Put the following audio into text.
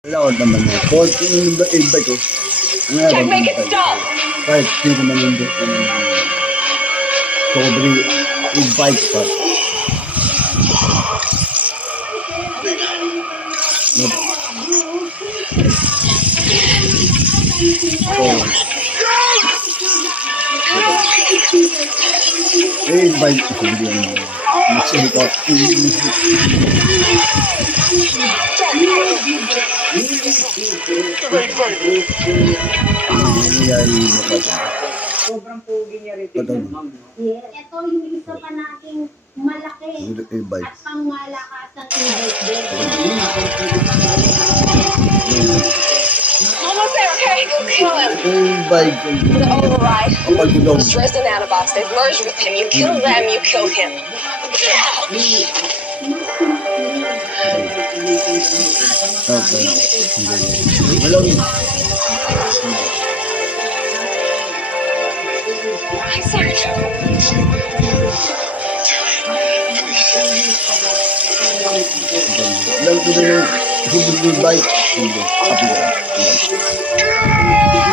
Wala ko naman yun. 14 yung invite ko. Check, make it stop! Kahit di naman yung sobre invite pa. Invite ko hindi naman. Masih ko. Sobrang pogi niya rin tignan, ma'am. Yes. Ito yung isa pa nating malaki at pangmalakasang invite din. Almost there, okay? Go kill him. Invite ko. The override. Kapag gulong. Those Dresd and nanobots, they've merged with him. You kill them, you kill him. Okay. Hello. Lang ko na yung hubog yung bike. Hindi. Sabi ko.